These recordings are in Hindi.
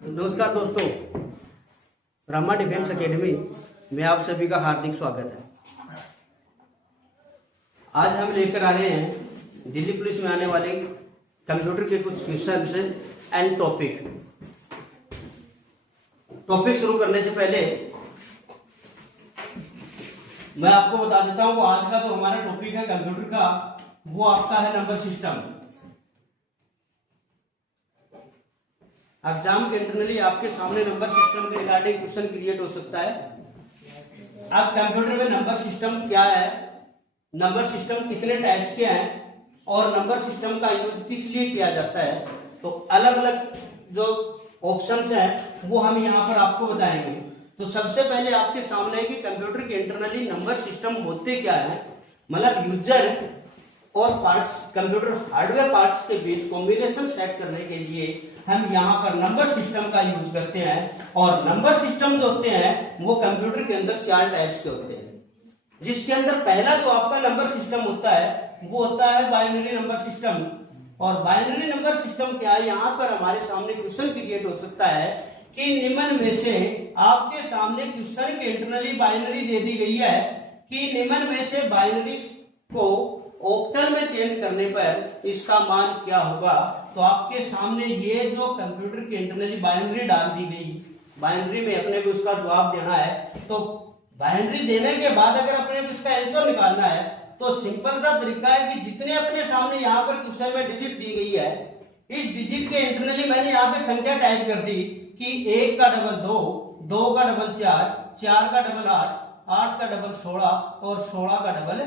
नमस्कार दोस्तों, ब्रह्मा डिफेंस एकेडमी में आप सभी का हार्दिक स्वागत है। आज हम लेकर आ रहे हैं दिल्ली पुलिस में आने वाले कंप्यूटर के कुछ क्वेश्चंस एंड टॉपिक। शुरू करने से पहले मैं आपको बता देता हूं, आज का जो हमारा टॉपिक है कंप्यूटर का, वो आपका है नंबर सिस्टम। एग्जाम के इंटरनली आपके सामने नंबर सिस्टम के रिगार्डिंग क्वेश्चन क्रिएट हो सकता है। अब कंप्यूटर में नंबर सिस्टम क्या है, नंबर सिस्टम कितने टाइप्स के हैं और नंबर सिस्टम का यूज किस लिए किया जाता है, तो अलग अलग जो ऑप्शंस हैं वो हम यहाँ पर आपको बताएंगे। तो सबसे पहले आपके सामने है कि कंप्यूटर के इंटरनली नंबर सिस्टम होते क्या है, मतलब यूजर और पार्ट्स, कंप्यूटर हार्डवेयर पार्ट्स के बीच कॉम्बिनेशन सेट करने के लिए हम यहाँ पर नंबर सिस्टम का यूज करते हैं। और नंबर सिस्टम जो होते हैं वो कंप्यूटर के अंदर 4 टाइप्स के होते हैं, जिसके अंदर पहला जो आपका नंबर सिस्टम होता है वो होता है बाइनरी नंबर सिस्टम। और बाइनरी नंबर सिस्टम क्या है, यहाँ पर हमारे सामने क्वेश्चन क्रिएट हो सकता है कि निम्न में से आपके सामने क्वेश्चन के इंटरनली बाइनरी दे दी गई है कि निम्न में से बाइनरी को ऑक्टल में चेंज करने पर इसका मान क्या होगा। तो आपके सामने ये जो कंप्यूटर के इंटरनली बाइनरी डाल दी गई, बाइनरी में अपने को इसका जवाब देना है। तो बाइनरी देने के बाद अगर अपने को इसका आंसर निकालना है तो सिंपल सा तरीका है कि जितने अपने सामने यहाँ पर क्वेश्चन में डिजिट दी गई है, इस डिजिट के इंटरनली मैंने यहाँ पे संख्या टाइप कर दी कि 1 का डबल 2, 2 का डबल 4, 4 का डबल 8, 8 का डबल 16 और 16 का डबल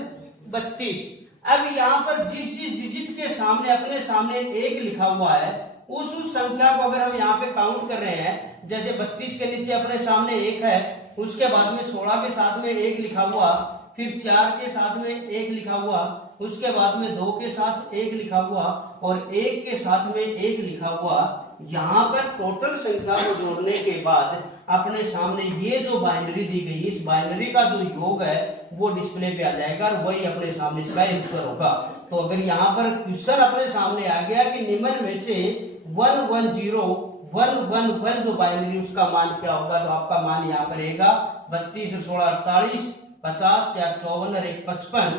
32। अब यहाँ पर जिस डिजिट के सामने अपने सामने 1 लिखा हुआ है, उस संख्या को अगर हम यहाँ पे काउंट कर रहे हैं, जैसे 32 के नीचे अपने सामने 1 है, उसके बाद में 16 के साथ में 1 लिखा हुआ, फिर 4 के साथ में 1 लिखा हुआ, उसके बाद में 2 के साथ 1 लिखा हुआ और 1 के साथ में 1 लिखा हुआ। यहाँ पर टोटल संख्या को जोड़ने के बाद अपने सामने ये जो बाइनरी दी गई, इस बाइनरी का जो योग है वो डिस्प्ले पे आ जाएगा और वही अपने सामने इसका आंसर होगा। तो अगर यहाँ पर क्वेश्चन अपने सामने आ गया कि निम्न में से 110111 जो बाइनरी उसका मान क्या होगा, तो आपका मान यहाँ पर रहेगा 32 16 48, 50 4 54 और 1 55।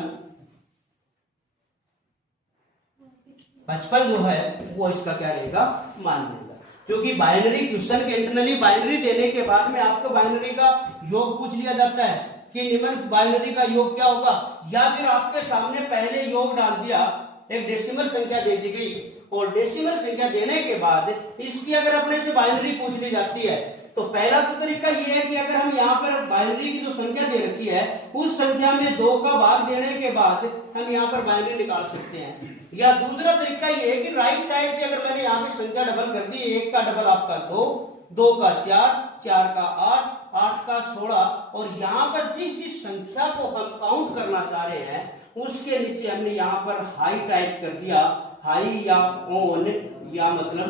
55 जो है वो इसका क्या रहेगा, मान रहेगा। क्योंकि बाइनरी क्वेश्चन के इंटरनली बाइनरी देने के बाद में आपको बाइनरी का योग पूछ लिया जाता है कि निम्न बाइनरी का योग क्या होगा, या फिर आपके सामने पहले योग डाल दिया, एक डेसिमल संख्या दे दी गई और डेसिमल संख्या देने के बाद इसकी अगर अपने से बाइनरी पूछ ली जाती है, तो पहला तो तरीका ये है कि अगर हम यहाँ पर बाइनरी की जो संख्या दे रखी है उस संख्या में 2 का भाग देने के बाद हम यहाँ पर बाइनरी निकाल सकते हैं। या दूसरा तरीका ये है कि राइट साइड से अगर मैंने यहाँ पे संख्या डबल कर दी, 1 का डबल आपका 2, 2 का 4, 4 का 8, 8 का 16 और यहाँ पर जिस संख्या को हम काउंट करना चाह रहे हैं उसके नीचे हमने यहाँ पर हाई टाइप कर दिया, हाई या ऑन या मतलब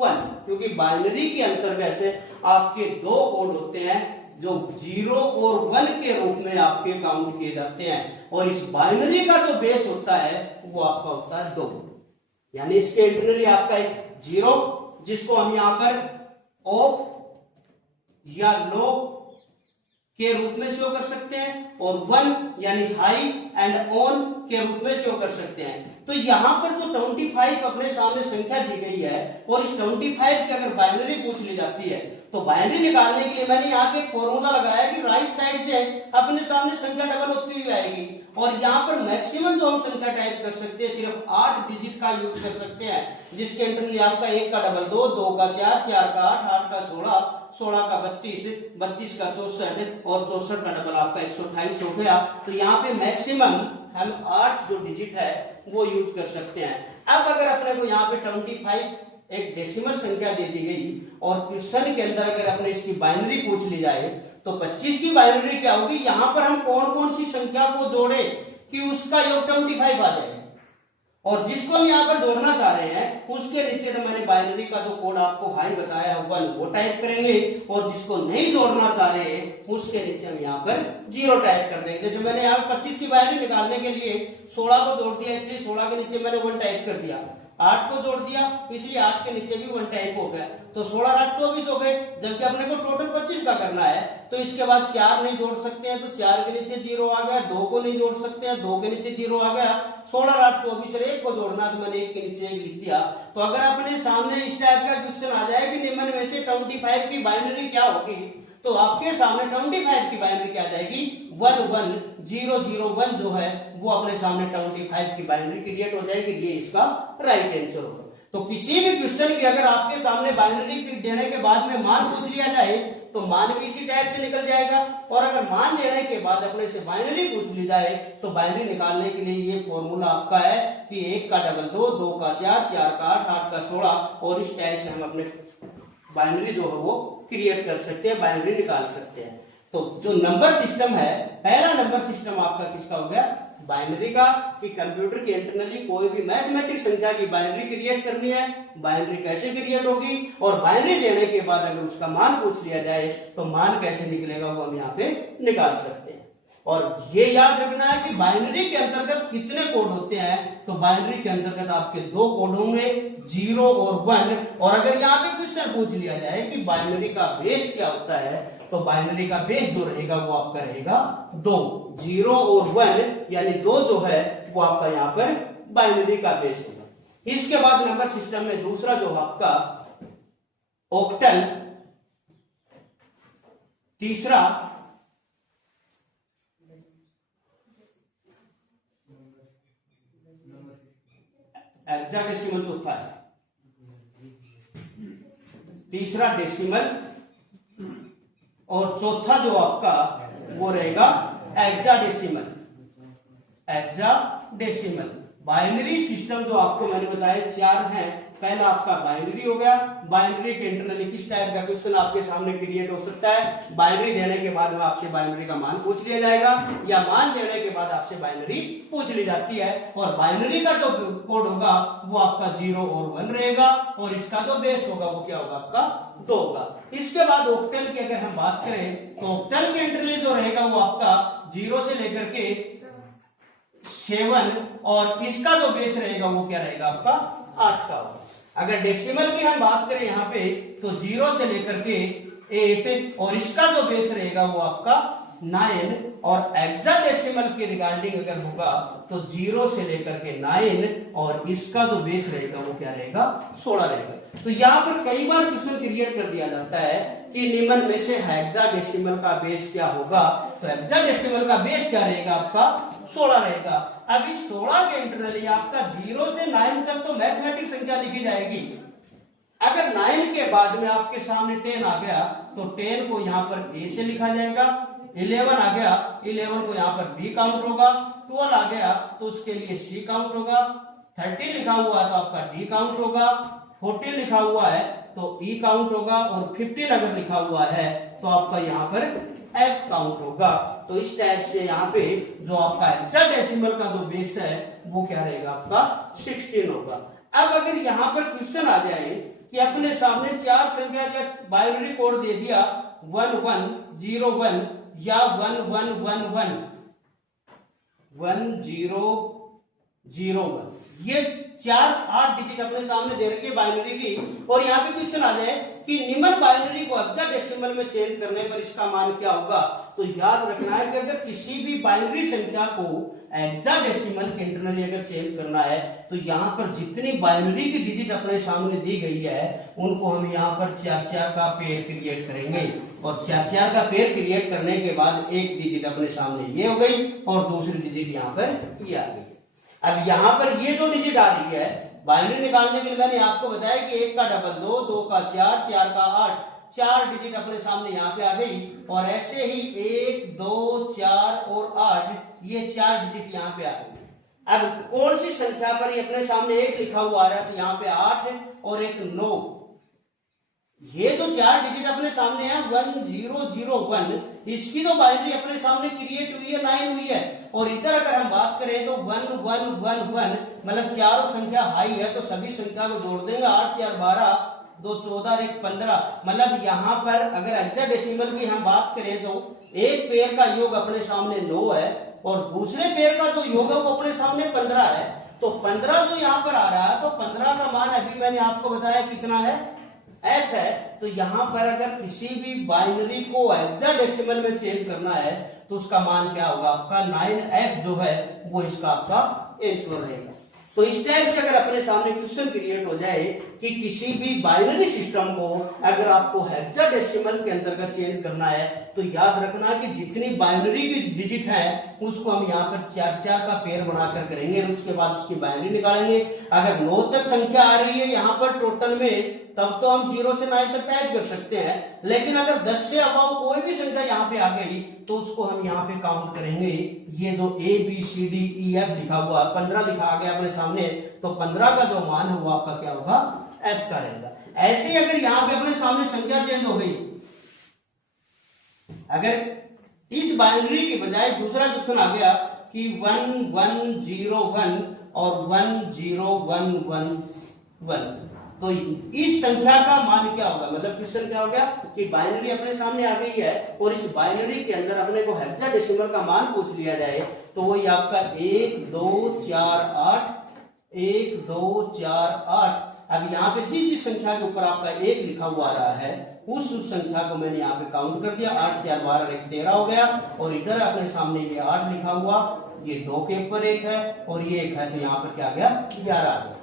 1, क्योंकि बाइनरी के अंतर्गत आपके 2 कोड होते हैं जो 0 और 1 के रूप में आपके काउंट किए जाते हैं। और इस बाइनरी का जो बेस होता है वो आपका होता है 2, यानी इसके इंटरनली आपका एक 0 जिसको हम यहाँ पर ऑफ या लो के रूप में शो कर सकते हैं और 1 यानी हाई एंड ऑन के रूप में शो कर सकते हैं। तो यहाँ पर जो 25 अपने सामने संख्या दी गई है और इस 25 की अगर बाइनरी पूछ ली जाती है तो बाइनरी निकालने के लिए मैंने यहाँ पे एक फॉर्मूला लगाया कि राइट साइड से अपने सामने संख्या डबल होती हुई आएगी और यहाँ पर मैक्सिमम जो हम संख्या टाइप कर सकते हैं सिर्फ 8 डिजिट का यूज कर सकते हैं, जिसके इंटरनली आपका 1 का डबल 2, 2 का 4, 4 का 8, 8 का 16, 16 का 32, 32 का 64 और 64 का डबल आपका 128 हो गया। तो यहाँ पे मैक्सिमम हम 8 जो डिजिट है वो यूज कर सकते हैं। अब अगर अपने को यहाँ पे 25 एक डेसिमल संख्या दे दी गई और क्वेश्चन के अंदर अगर अपने इसकी बाइनरी पूछ ली जाए तो 25 की बाइनरी क्या होगी, यहाँ पर हम कौन कौन सी संख्या को जोड़े कि उसका योग 25 आ जाए और जिसको हम यहाँ पर जोड़ना चाह रहे हैं उसके नीचे तो मैंने बाइनरी का जो कोड आपको हाई बताया है 1 वो टाइप करेंगे और जिसको नहीं जोड़ना चाह रहे हैं उसके नीचे हम यहाँ पर 0 टाइप कर देंगे। जैसे मैंने यहाँ 25 की बाइनरी निकालने के लिए 16 को जोड़ दिया, इसलिए 16 के नीचे मैंने 1 टाइप कर दिया। 8 को जोड़ दिया, इसलिए 8 के नीचे भी 1 टाइप हो गया, तो 16 और 8 24 हो गए। जबकि अपने को टोटल 25 का करना है, तो इसके बाद 4 नहीं जोड़ सकते हैं, तो 4 के नीचे 0 आ गया। 2 को नहीं जोड़ सकते हैं, 2 के नीचे 0 आ गया। 16 और 8 24 और 1 को जोड़ना, तो मैंने 1 के नीचे 1 लिख दिया। तो अगर अपने सामने इस टाइप का क्वेश्चन आ जाए कि निम्न में से 25 की बाइनरी क्या होगी, तो आपके सामने 25 की बाइनरी क्या आ जाएगी, 11001 जो है वो अपने सामने 25 की बाइनरी क्रिएट हो जाएगी। ये इसका राइट आंसर होगा। तो किसी भी क्वेश्चन की अगर आपके सामने बाइनरी देने के बाद में मान पूछ लिया जाए, तो मान भी इसी टाइप से निकल जाएगा। और अगर मान देने के बाद अपने से बाइनरी पूछ ली जाए, तो बाइनरी निकालने के लिए ये फॉर्मूला आपका है कि 1 का डबल 2, 2 का 4, 4 का 8, 8 का 16, और इस टाइप से हम अपने बाइनरी जो है वो क्रिएट कर सकते हैं, बाइनरी निकाल सकते हैं। तो जो नंबर सिस्टम है, पहला नंबर सिस्टम आपका किसका हो गया, बाइनरी का, कि कंप्यूटर के इंटरनली कोई भी मैथमेटिक्स संख्या की बाइनरी क्रिएट करनी है, बाइनरी कैसे क्रिएट होगी, और बाइनरी देने के बाद अगर उसका मान पूछ लिया जाए तो मान कैसे निकलेगा वो हम यहाँ पे निकाल सकते हैं। और ये याद रखना है कि बाइनरी के अंतर्गत कितने कोड होते हैं, तो बाइनरी के अंतर्गत आपके 2 कोड होंगे, 0 और 1। और अगर यहाँ पे क्वेश्चन पूछ लिया जाए कि बाइनरी का बेस क्या होता है, तो बाइनरी का बेस जो रहेगा वो आपका रहेगा 2, 0 और 1, यानी 2 जो है वो आपका यहाँ पर बाइनरी का बेस होगा। इसके बाद नंबर सिस्टम में दूसरा जो आपका ऑक्टल, तीसरा हेक्साडेसिमल, चौथा है, तीसरा डेसिमल, और चौथा जो आपका वो रहेगा हेक्साडेसिमल। हेक्साडेसिमल बाइनरी सिस्टम जो आपको मैंने बताया 4 हैं। पहला आपका बाइनरी हो गया। बाइनरी के इंटरनली किस टाइप का क्वेश्चन आपके सामने क्रिएट हो सकता है, बाइनरी देने के बाद में आपसे बाइनरी का मान पूछ लिया जाएगा, या मान देने के बाद आपसे बाइनरी पूछ ली जाती है। और बाइनरी का जो कोड होगा वो आपका 0 और 1 रहेगा, और इसका जो बेस होगा वो क्या होगा, आपका 2 होगा। इसके बाद ऑक्टल की अगर हम बात करें, तो ऑक्टल के इंटरनली जो रहेगा वो आपका 0 से लेकर के 7, और इसका जो बेस रहेगा वो क्या रहेगा, आपका 8 का होगा। अगर डेसिमल की हम बात करें यहाँ पे, तो 0 से लेकर के 8, और इसका जो बेस रहेगा वो आपका 9, और हेक्साडेसिमल के रिगार्डिंग अगर होगा तो 0 से लेकर के 9, और इसका जो बेस रहेगा वो क्या रहेगा, 16 रहेगा। तो यहाँ पर कई बार क्वेश्चन क्रिएट कर दिया जाता है कि निम्न में से हेक्साडेसिमल का बेस क्या होगा, तो हेक्साडेसिमल का बेस क्या रहेगा, आपका 16 रहेगा। अब इस 16 के इंटरनली आपका 0 से 9 तक तो मैथमेटिक्स संख्या लिखी जाएगी। अगर 9 के बाद में आपके सामने 10 आ गया, तो 10 को यहाँ पर ए से लिखा जाएगा। 11 आ गया, 11 को यहाँ पर बी काउंट होगा। 12 आ गया तो उसके लिए सी काउंट होगा। 13 लिखा हुआ है तो आपका डी काउंट होगा। 14 लिखा हुआ है तो ई काउंट होगा, और 15 अगर लिखा हुआ है तो आपका यहाँ पर एफ काउंट होगा। तो इस टाइप से यहाँ पे जो आपका हेक्साडेसिमल का जो बेस है वो क्या रहेगा, आपका 16 होगा। अब अगर यहाँ पर क्वेश्चन आ जाए कि अपने सामने 4 संख्या या बाइनरी कोड दे दिया 1101 या 1111 1001, ये 4-8 डिजिट अपने सामने दे रखी है बाइनरी की, और यहाँ पे क्वेश्चन आ जाए कि निम्न बाइनरी को हेक्साडेसिमल में चेंज करने पर इसका मान क्या होगा। तो याद रखना है कि अगर किसी भी बाइनरी संख्या को हेक्साडेसिमल के इंटरनली अगर चेंज करना है, तो यहाँ पर जितनी बाइनरी की डिजिट अपने सामने दी गई है उनको हम यहाँ पर 4-4 का पेयर क्रिएट करेंगे, और 4-4 का पेयर क्रिएट करने के बाद एक डिजिट अपने सामने ये हो गई और दूसरी डिजिट यहाँ पर ये आ गई। अब यहाँ पर ये जो डिजिट आ रही है बाइनरी निकालने के लिए मैंने आपको बताया कि 1 का डबल 2, 2 का 4, 4 का 8, 4 डिजिट अपने सामने यहाँ पे आ गई। और ऐसे ही 1, 2, 4 और 8, ये 4 डिजिट यहाँ पे आ गई। अब कौन सी संख्या पर ये अपने सामने 1 लिखा हुआ आ रहा है, तो यहाँ पे 8 और एक 9, ये जो 4 डिजिट अपने सामने है 1001, इसकी जो बाइनरी अपने सामने क्रिएट हुई है 9 हुई है। और इधर अगर हम बात करें तो 1111, मतलब चारों संख्या हाई है, तो सभी संख्या को जोड़ देंगे। 8 4 12, 2 14 और 1 15, मतलब यहाँ पर अगर हेक्साडेसिमल की हम बात करें तो एक पेयर का योग अपने सामने 9 है और दूसरे पेयर का जो योग है वो अपने सामने 15 है। तो 15 जो यहाँ पर आ रहा है, तो 15 का मान अभी मैंने आपको बताया कितना है, f है। तो यहाँ पर अगर किसी भी बाइनरी को हेक्साडेसिमल में चेंज करना है तो उसका मान क्या होगा, आपका 9f जो है वो इसका आपका आंसर रहेगा। तो इस टाइप से अगर अपने सामने क्वेश्चन क्रिएट हो जाए कि किसी भी बाइनरी सिस्टम को अगर आपको हेक्साडेसिमल के अंतर्गत चेंज करना है, तो याद रखना कि जितनी बाइनरी की डिजिट है उसको हम यहाँ पर 4-4 का पेयर बनाकर करेंगे, उसके बाद उसकी बाइनरी निकालेंगे। अगर 9 तक संख्या आ रही है यहाँ पर टोटल में, तब तो हम 0 से 9 तक टाइप कर सकते हैं, लेकिन अगर 10 से अबाव कोई भी संख्या यहाँ पे आ गई तो उसको हम यहाँ पे काउंट करेंगे। ये जो ABCDEF लिखा हुआ 15 लिखा आ गया अपने सामने, तो 15 का जो मान है वो आपका क्या होगा, F का रहेगा। ऐसे ही अगर यहाँ पे अपने सामने संख्या चेंज हो गई, अगर इस बाइनरी के बजाय दूसरा क्वेश्चन आ गया कि 1101 और 10111, तो इस संख्या का मान क्या होगा, मतलब क्वेश्चन क्या हो गया कि बाइनरी अपने सामने आ गई है और इस बाइनरी के अंदर अपने को हेक्साडेसिमल का मान पूछ लिया जाए, तो वही आपका 1248 1248। अब यहाँ पे जिस संख्या के ऊपर आपका 1 लिखा हुआ आ रहा है उस संख्या को मैंने यहाँ पे काउंट कर दिया, 8 4 12 1 13 हो गया, और इधर अपने सामने ये 8 लिखा हुआ, ये 2 के ऊपर 1 है और ये 1 है, तो यहाँ पर क्या आ गया, 11 आ गया।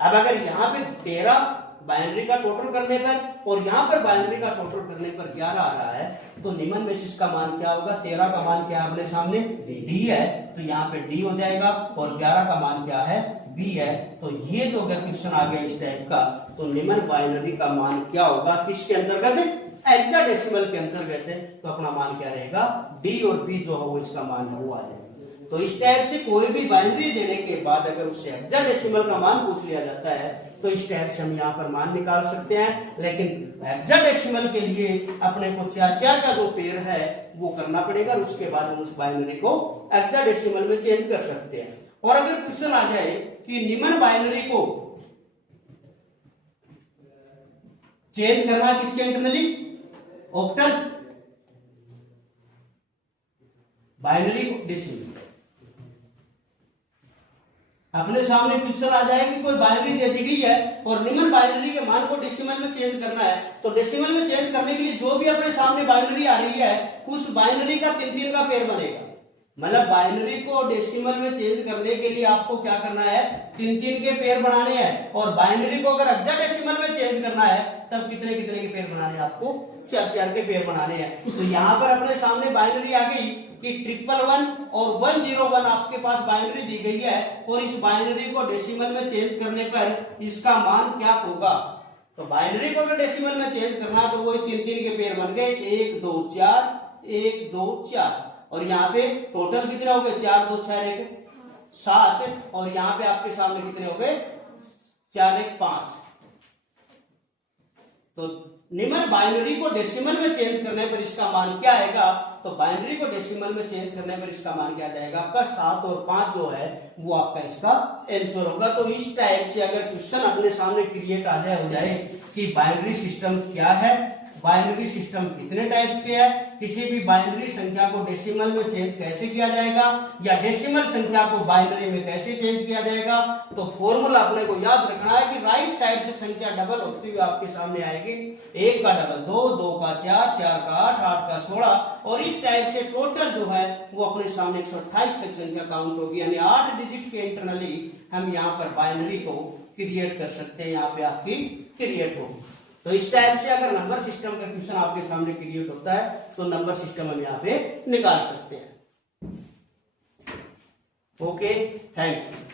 अब अगर यहाँ पे 13 बाइनरी का टोटल करने पर और यहाँ पर बाइनरी का टोटल करने पर 11 आ रहा है, तो निम्न में से इसका मान क्या होगा, 13 का मान क्या है अपने सामने D है, तो यहाँ पे D हो जाएगा, और 11 का मान क्या है, B है। तो ये जो अगर क्वेश्चन आ गया इस टाइप का, तो निम्न बाइनरी का मान क्या होगा, किसके अंतर्गत है, हेक्साडेसिमल के अंतर्गत है, तो अपना मान क्या रहेगा, D और B जो है वो इसका मान है वो आ जाएगा। तो इस टाइप से कोई भी बाइनरी देने के बाद अगर उससे हेक्साडेसिमल का मान पूछ लिया जाता है, तो इस टाइप से हम यहाँ पर मान निकाल सकते हैं, लेकिन हेक्साडेसिमल के लिए अपने को 4-4 का जो पेयर है वो करना पड़ेगा, उसके बाद हम उस बाइनरी को हेक्साडेसिमल में चेंज कर सकते हैं। और अगर क्वेश्चन आ जाए कि निम्न बाइनरी को चेंज करना किसके इंटरनली, ऑक्टल, बाइनरी को डेसिमल, अपने सामने क्वेश्चन आ जाए कि कोई बाइनरी दे दी गई है और निम्न बाइनरी के मान को डेसिमल में चेंज करना है, तो डेसिमल में चेंज करने के लिए जो भी अपने सामने बाइनरी आ रही है उस बाइनरी का 3-3 का पेयर बनेगा। मतलब बाइनरी को डेसिमल में चेंज करने के लिए आपको क्या करना है, 3-3 के पेयर बनाने हैं, और बाइनरी को अगर हेक्साडेसिमल में चेंज करना है तब कितने कितने के पेयर बनाने हैं, आपको 4-4 के पेयर बनाने हैं। तो यहाँ पर अपने सामने बाइनरी आ गई कि 111 और 101 आपके पास बाइनरी दी गई है, और इस बाइनरी को डेसिमल में चेंज करने पर इसका मान क्या होगा। तो बाइनरी को अगर डेसिमल में चेंज करना तो वही 3-3 के पेयर बन गए, 1 2 4 1 2 4, और यहाँ पे टोटल कितने हो गए, 4 2 6 1 7, और यहाँ पे आपके सामने कितने हो गए, 4 1 5। तो निम्न बाइनरी को डेसिमल में चेंज करने पर इसका मान क्या आएगा, तो बाइनरी को डेसिमल में चेंज करने पर इसका मान क्या जाएगा, आपका 7 और 5 जो है वो आपका इसका आंसर होगा। तो इस टाइप से अगर क्वेश्चन अपने सामने क्रिएट आ जाए, हो जाए कि बाइनरी सिस्टम क्या है, बाइनरी सिस्टम कितने टाइप्स के हैं, किसी भी बाइनरी संख्या को डेसिमल में चेंज कैसे किया जाएगा, या डेसिमल संख्या को बाइनरी में कैसे चेंज किया जाएगा, तो फॉर्मूला अपने को याद रखना है कि राइट साइड से संख्या डबल होती हुई आपके सामने आएगी, 1 का डबल 2, 2 का 4, 4 का 8, 8 का 16, और इस टाइप से टोटल जो है वो अपने सामने 128 तक संख्या काउंट होगी, यानी 8 डिजिट के इंटरनली हम यहाँ पर बाइनरी को क्रिएट कर सकते हैं, यहाँ पे आपकी क्रिएट होगी। तो इस टाइप से अगर नंबर सिस्टम का क्वेश्चन आपके सामने क्रिएट होता है तो नंबर सिस्टम हम यहाँ पे निकाल सकते हैं। Okay, thanks.